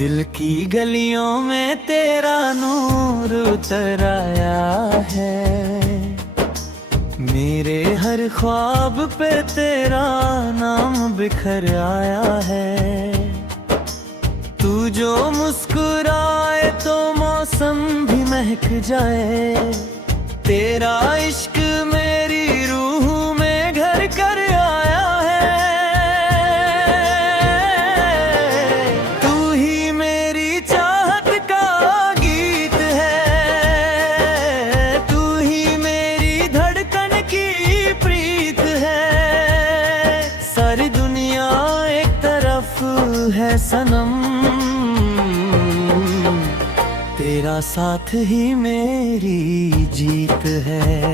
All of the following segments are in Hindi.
दिल की गलियों में तेरा नूर उतर आया है। मेरे हर ख्वाब पे तेरा नाम बिखर आया है। तू जो मुस्कुराए तो मौसम भी महक जाए। तेरा इश्क मेरी रूह में घर कर आया है। तू ही मेरी चाहत का गीत है। तू ही मेरी धड़कन की प्रीत है। सारी दुनिया एक तरफ है सनम, तेरा साथ ही मेरी जीत है।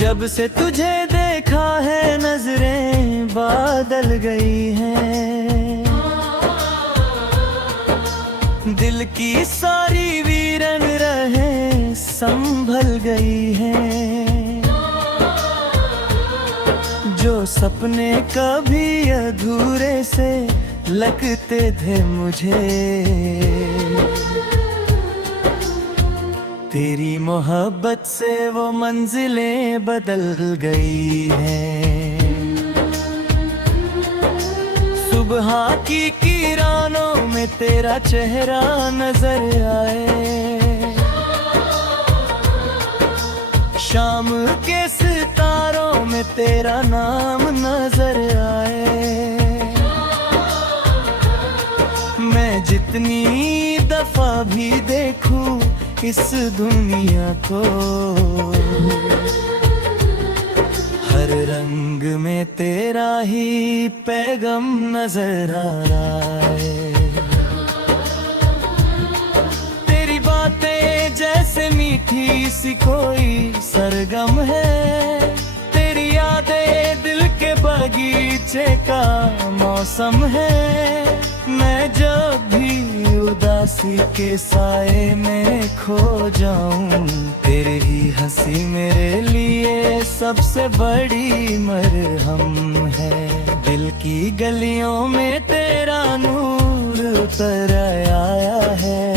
जब से तुझे देखा है नजरें बादल गई हैं। दिल की सारी वीरन रहे संभल गई हैं। जो सपने कभी अधूरे से लगते थे मुझे, तेरी मोहब्बत से वो मंजिलें बदल गई हैं। सुबह की किरणों में तेरा चेहरा नजर आए। शाम के सितारों में तेरा नाम नजर आए। मैं जितनी दफा भी देखूं इस दुनिया को, हर रंग में तेरा ही पैगाम नजर आ रहा है। तेरी बातें जैसे मीठी सी कोई सरगम है। तेरी यादें दिल के बगीचे का मौसम है। मैं जब भी उदासी के साए में खो जाऊं, तेरे ही हंसी मेरे लिए सबसे बड़ी मरहम है। दिल की गलियों में तेरा नूर उतर आया है।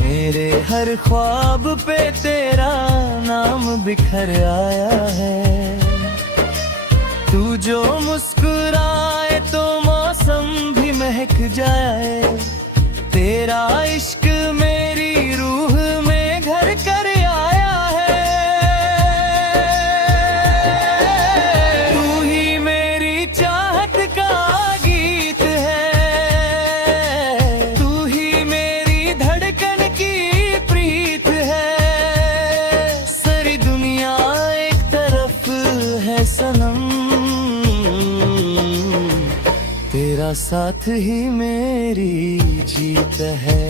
मेरे हर ख्वाब पे तेरा नाम बिखर आया है। तू जो मुस्कुराए तो मौसम भी महक जाए। तेरा इश्क मेरी रूह में घर कर आया है। तू ही मेरी चाहत का गीत है। तू ही मेरी धड़कन की प्रीत है। सारी दुनिया एक तरफ है सनम, तेरा साथ ही मेरी जीत है।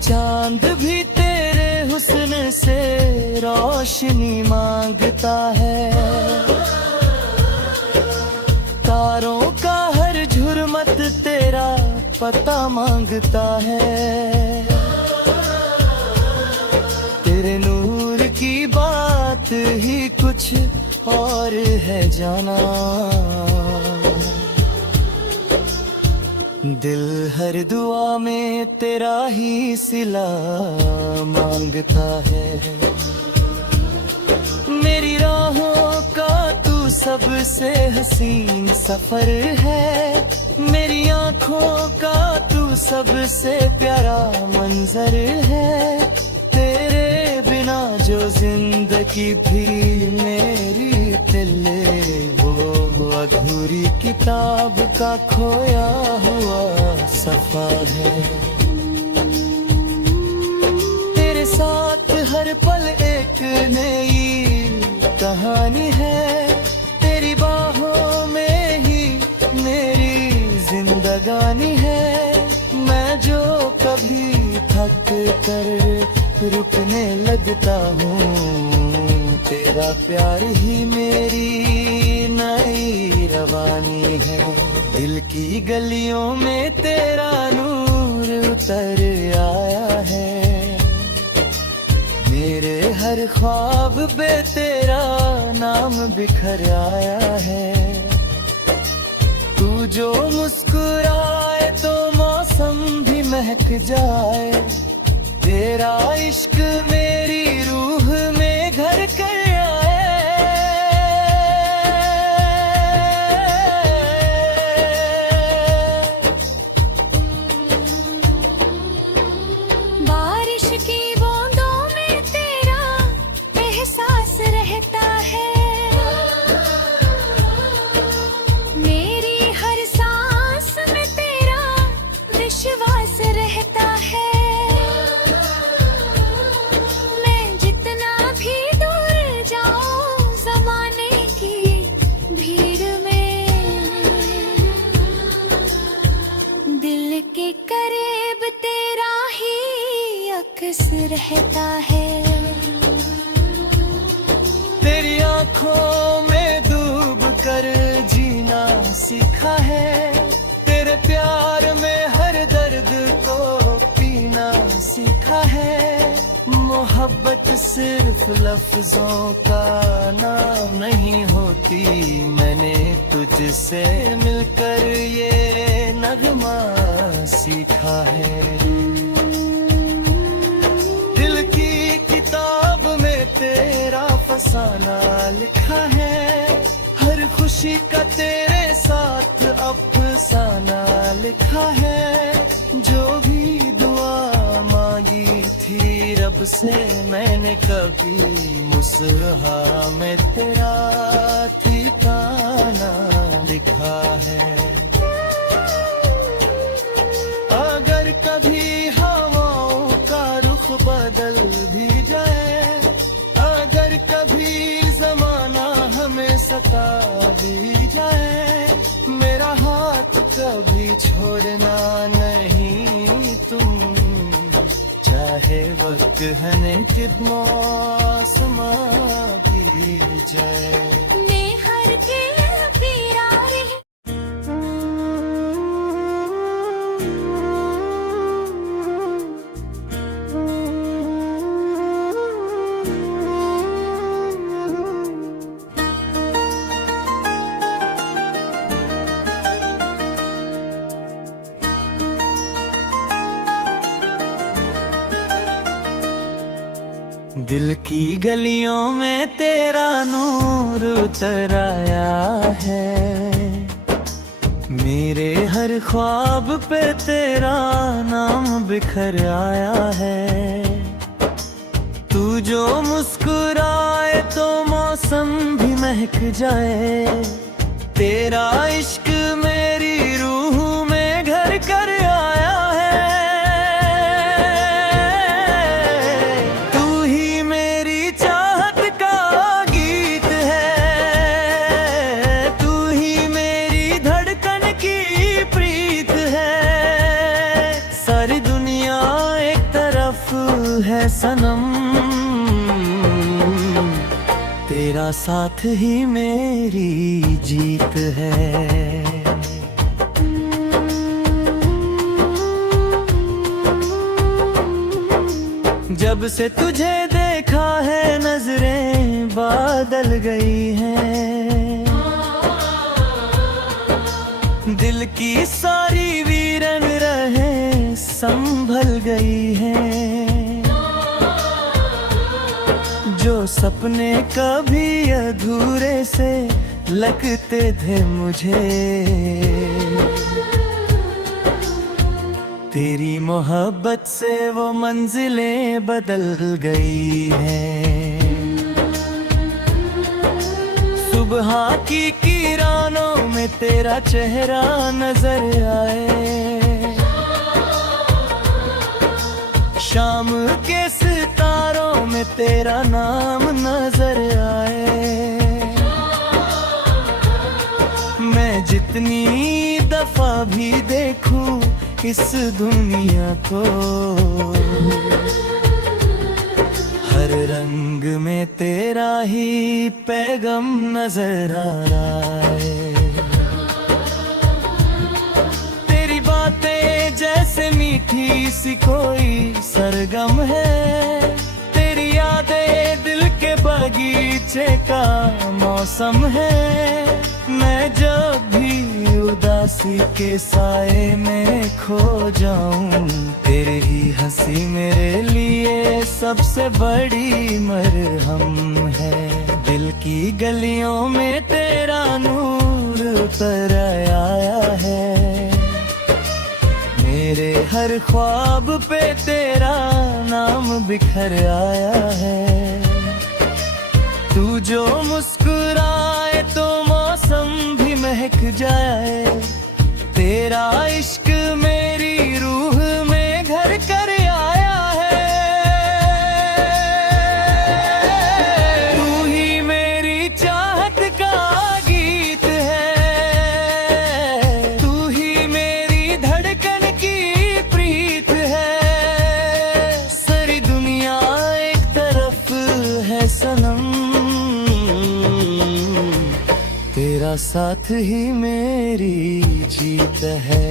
चांद भी तेरे हुस्न से रोशनी मांगता है। तारों का हर झुरमत तेरा पता मांगता है। तेरे नूर की बात ही कुछ और है जाना। दिल हर दुआ में तेरा ही सिला मांगता है। मेरी राहों का तू सबसे हसीन सफर है। मेरी आँखों का तू सबसे प्यारा मंजर है। तेरे बिना जो जिंदगी भी मेरी दिल वो अधूरी किताब का खोया हुआ सफर है। तेरे साथ हर पल एक नई कहानी है। तेरी बाहों में ही मेरी जिंदगानी है। मैं जो कभी थक कर रुकने लगता हूँ। तेरा प्यार ही मेरी नई रवानी है। दिल की गलियों में तेरा नूर उतर आया है। मेरे हर ख्वाब पे तेरा नाम बिखर आया है। तू जो मुस्कुराए तो मौसम भी महक जाए। तेरा इश्क मेरी रूह में घर कर आए। बारिश की बूंदों में तेरा एहसास रहता है। मेरी हर सांस में तेरा विश्वास रहता है। मैं जितना भी दूर जाऊं ज़माने की भीड़ में, दिल के करीब तेरा ही अक्स रहता है। तेरी आंखों में डूब कर जीना सीखा है। तेरे प्यार में हर दर्द को पीना सीखा है। मोहब्बत सिर्फ लफ्जों का नाम नहीं होती। मैंने तुझसे मिलकर ये नगमा सीखा है। दिल की किताब में तेरा फसाना लिखा है। हर खुशी का तेरे साथ अफसाना लिखा है। जो भी दुआ मांगी थी रब से मैंने कभी, मुसहा में तेरा ठिकाना लिखा है। अगर कभी हवाओं का रुख बदल भी जाए, अगर कभी जमाना हमें सता भी जाए, मेरा हाथ कभी छोड़ना नहीं तुम। चाहे वक्त है कि मौसम भी जाए। नेहर के पीरारे दिल की गलियों में तेरा नूर उतर आया है। मेरे हर ख्वाब पे तेरा नाम बिखर आया है। तू जो मुस्कुराए तो मौसम भी महक जाए। तेरा इश्क मेरी रूह में घर कर आया है। तू ही मेरी चाहत का गीत है। तू ही मेरी धड़कन की प्रीत है। सारी दुनिया एक तरफ है सनम, तेरा साथ ही मेरी जीत है। जब से तुझे देखा है नजरें बादल गई हैं। दिल की सारी वीरन रहे संभल गई हैं। जो सपने कभी अधूरे से लगते थे मुझे, तेरी मोहब्बत से वो मंजिलें बदल गई हैं। सुबह की किरणों में तेरा चेहरा नजर आए। शाम के सितारों में तेरा नाम नजर आए। मैं जितनी दफा भी देखूं इस दुनिया को, हर रंग में तेरा ही पैगाम नजर आ रहा है। तेरी बातें जैसे मीठी सी कोई सरगम है। तेरी यादें दिल के बगीचे का मौसम है। मैं जब भी उदासी के साए में खो जाऊं, तेरी हंसी मेरे लिए सबसे बड़ी मरहम है। दिल की गलियों में तेरा नूर उतर आया है। मेरे हर ख्वाब पे तेरा नाम बिखर आया है। तू जो मुस्कुराए तो मौसम भी महक जाए। तेरा इश्क मेरी रूह में घर कर आया है। तू ही मेरी चाहत का गीत है। तू ही मेरी धड़कन की प्रीत है। सारी दुनिया एक तरफ है सनम, तेरा साथ ही मेरी जीत है।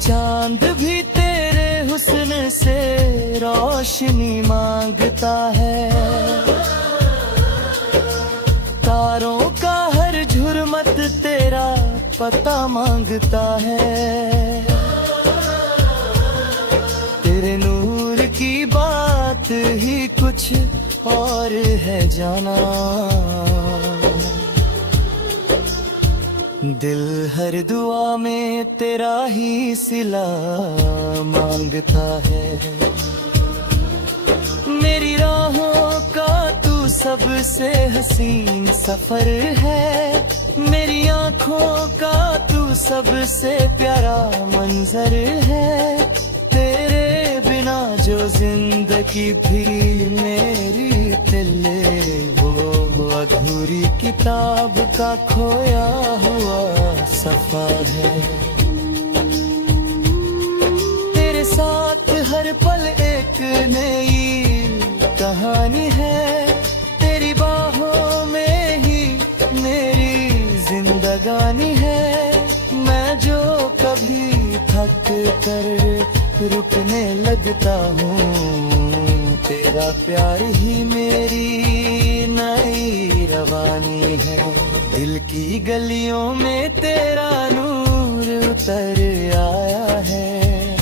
चांद भी तेरे हुस्न से रोशनी मांगता है। तारों का हर झुरमत तेरा पता मांगता है। तेरे नूर की बात ही कुछ और है जाना। दिल हर दुआ में तेरा ही सिला मांगता है। मेरी राहों का तू सबसे हसीन सफर है। मेरी आँखों का तू सबसे प्यारा मंजर है। तेरे बिना जो जिंदगी भी मेरी दिल वो अधूरी किताब का खोया हुआ सफर है। तेरे साथ हर पल एक नई कहानी है। तेरी बाहों में ही मेरी जिंदगानी है। मैं जो कभी थक कर रुकने लगता हूँ, तेरा प्यार ही मेरी नई रवानी है। दिल की गलियों में तेरा नूर उतर आया है।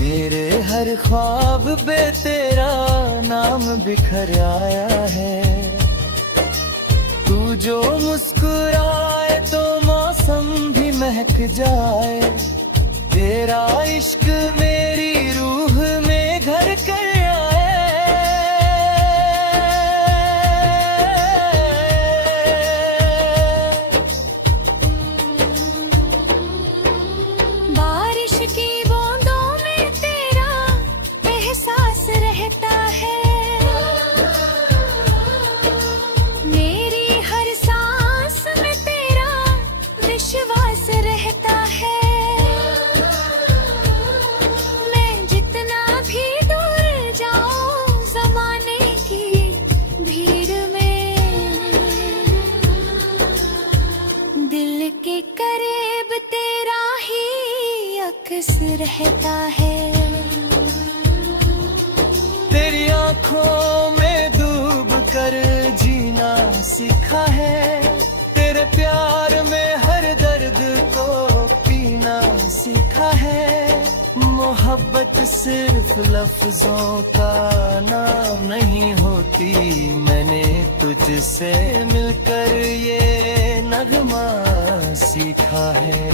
मेरे हर ख्वाब पे तेरा नाम बिखर आया है। तू जो मुस्कुराए तो मौसम भी महक जाए। तेरा इश्क मेरी रूह में घर कर बारिश की बूंदों में तेरा एहसास रहता है। मेरी हर सांस में तेरा विश्वास रहता है। मैं जितना भी दूर जाऊं ज़माने की भीड़ में, दिल के करीब तेरा ही अक्स रहता है। तेरी आँखों में डूब कर जीना सीखा है। तेरे प्यार में हर दर्द को पीना सीखा है। मोहब्बत सिर्फ लफ्जों का नाम नहीं होती। मैंने तुझसे मिलकर ये नगमा सीखा है।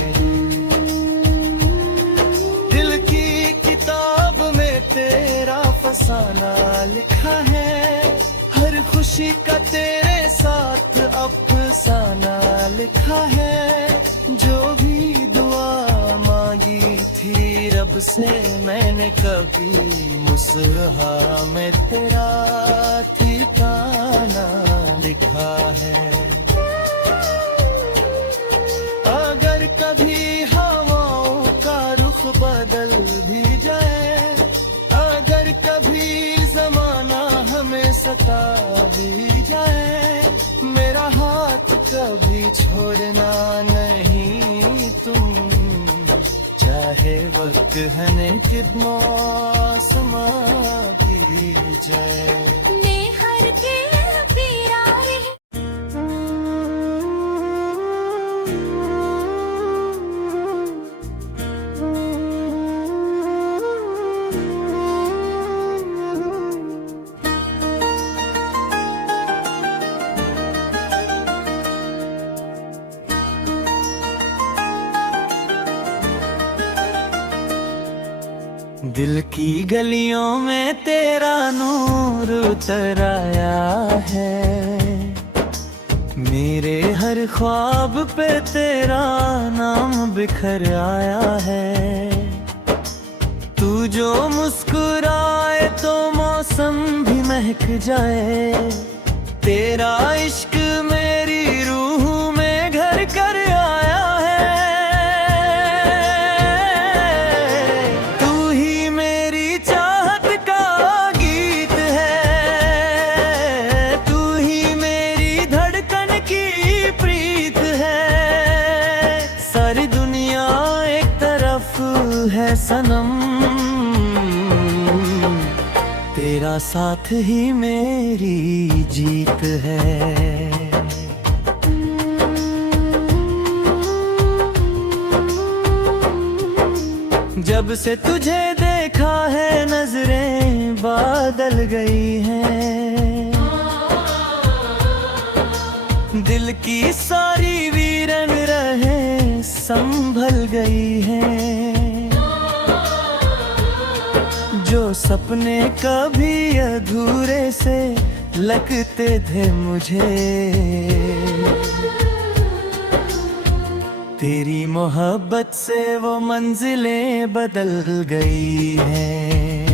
दिल की किताब में तेरा फसाना लिखा है। हर खुशी का तेरे साथ अफसाना लिखा है। जो भी दुआ मांगी थी थी रब से मैंने कभी मुसहा में तेरा ठिकाना लिखा है। अगर कभी हवाओं का रुख बदल भी जाए, अगर कभी जमाना हमें सता भी जाए, मेरा हाथ कभी छोड़ना नहीं तुम, चाहे वक्त हने कितना आसमां की जाए। नेहर के पीरारे दिल की गलियों में तेरा नूर उतर आया है, मेरे हर ख्वाब पे तेरा नाम बिखर आया है। तू जो मुस्कुराए तो मौसम भी महक जाए, तेरा इश्क मेरी रूह में घर कर आया है। तू ही मेरी चाहत का गीत है, तू ही मेरी धड़कन की प्रीत है। सारी दुनिया एक तरफ है सनम, तेरा साथ ही मेरी जीत है। जब से तुझे देखा है नजरें बादल गई हैं, दिल की सारी वीरन रहे संभल गई हैं। जो सपने कभी अधूरे से लगते थे मुझे, तेरी मोहब्बत से वो मंजिलें बदल गई हैं।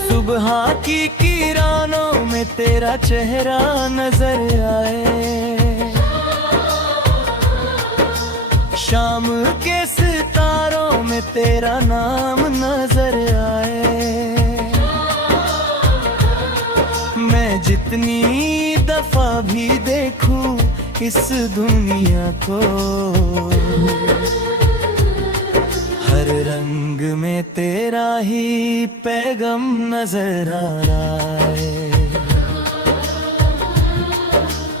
सुबह की किरणों में तेरा चेहरा नजर आए, शाम के सितारों में तेरा नाम नजर आए। मैं जितनी दफा भी देखूं इस दुनिया को, हर रंग में तेरा ही पैगाम नजर आ रहा है।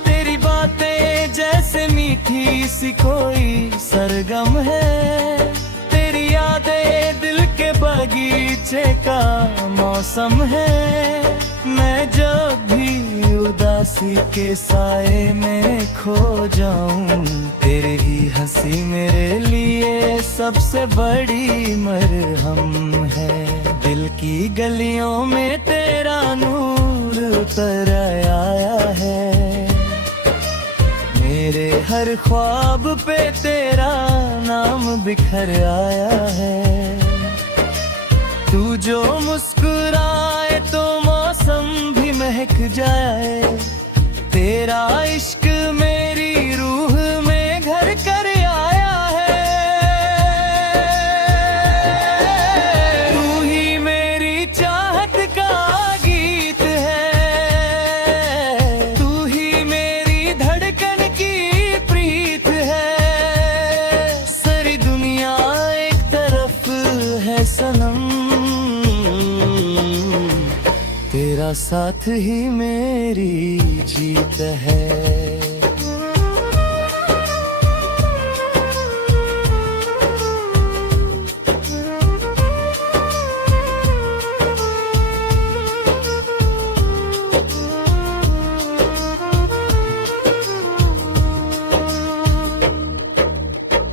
तेरी बातें जैसे मीठी सी कोई सरगम है, तेरी यादें दिल के बगीचे का मौसम है। मैं जब भी उदासी के साए में खो जाऊं, तेरी हंसी मेरे लिए सबसे बड़ी मरहम है। दिल की गलियों में तेरा नूर उतर आया है, मेरे हर ख्वाब पे तेरा नाम बिखर आया है। तू जो मुस्कुराए तो मौसम भी महक जाए, तेरा इश्क मेरी रूह में घर कर आया है। तू ही मेरी चाहत का गीत है, तू ही मेरी धड़कन की प्रीत है। सारी दुनिया एक तरफ है सनम, तेरा साथ ही मेरी जीत है।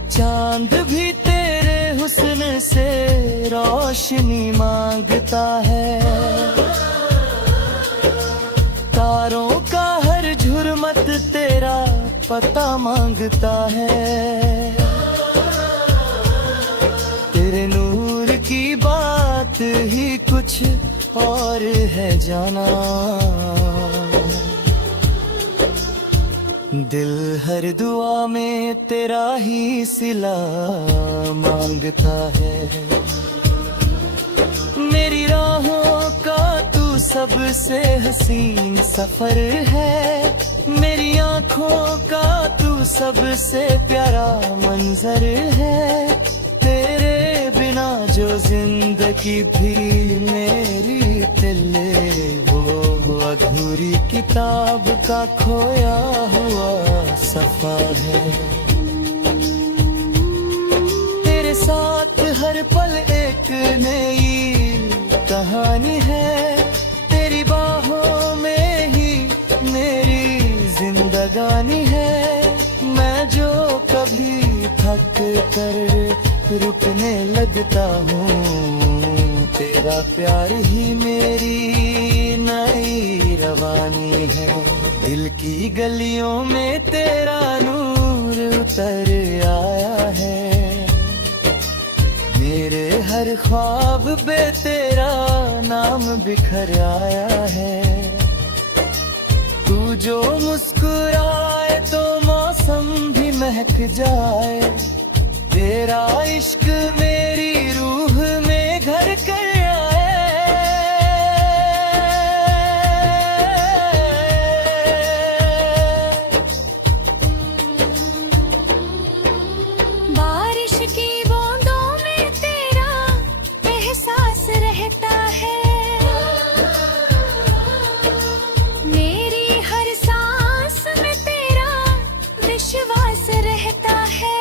चांद भी तेरे हुस्न से रोशनी मांगता है, तारों का हर झुरमत तेरा पता मांगता है। तेरे नूर की बात ही कुछ और है जाना। दिल हर दुआ में तेरा ही सिला मांगता है। मेरी राहों का तू सबसे हसीन सफर है, मेरी आँखों का तू सबसे प्यारा मंजर है। तेरे बिना जो जिंदगी भी मेरी दिल वो अधूरी किताब का खोया हुआ सफर है। तेरे साथ हर पल एक नई कहानी है, तेरी बाहों में ही मेरी जिंदगानी है। मैं जो कभी थक कर रुकने लगता हूँ, तेरा प्यार ही मेरी नई रवानी है। दिल की गलियों में तेरा नूर उतर आया है, मेरे हर ख्वाब पे तेरा नाम बिखर आया है। तू जो मुस्कुराए तो मौसम भी महक जाए, तेरा इश्क मेरी रूह में घर कर आए। बारिश की बूंदों में तेरा एहसास रहता है, मेरी हर सांस में तेरा विश्वास रहता है।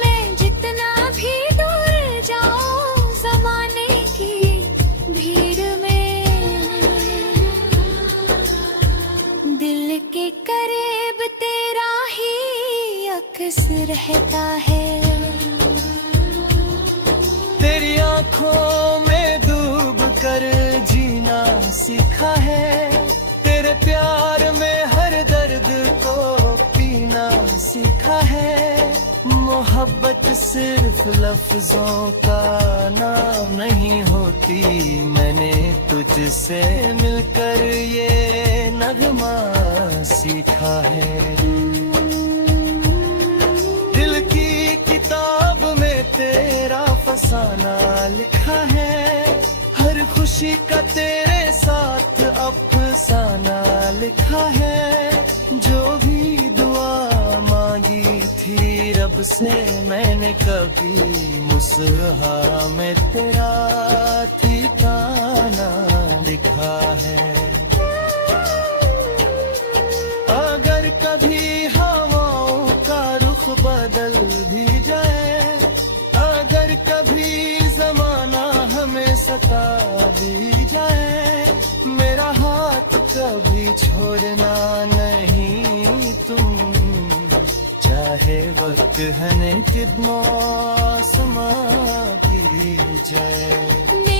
मैं जितना भी दूर जाऊं ज़माने की भीड़ में, दिल के करीब तेरा ही अक्स रहता है। तेरी आँखों में डूब कर जीना सीखा है, तेरे प्यार में हर दर्द को पीना सीखा है। मोहब्बत सिर्फ लफ्जों का नाम नहीं होती, मैंने तुझसे मिलकर ये नगमा सीखा है। दिल की किताब में तेरा फसाना लिखा है, हर खुशी का तेरे साथ अफसाना लिखा है। जो भी दुआ मांगी थी रब से मैंने कभी, मुसहा में तेरा ठिकाना लिखा है। अगर कभी हवाओं का रुख बदल भी जाए, अगर कभी जमाना हमें सता भी जाए, मेरा हाथ कभी छोड़ना नहीं तुम, चाहे वक्त है कितना आसमां गिर जाए।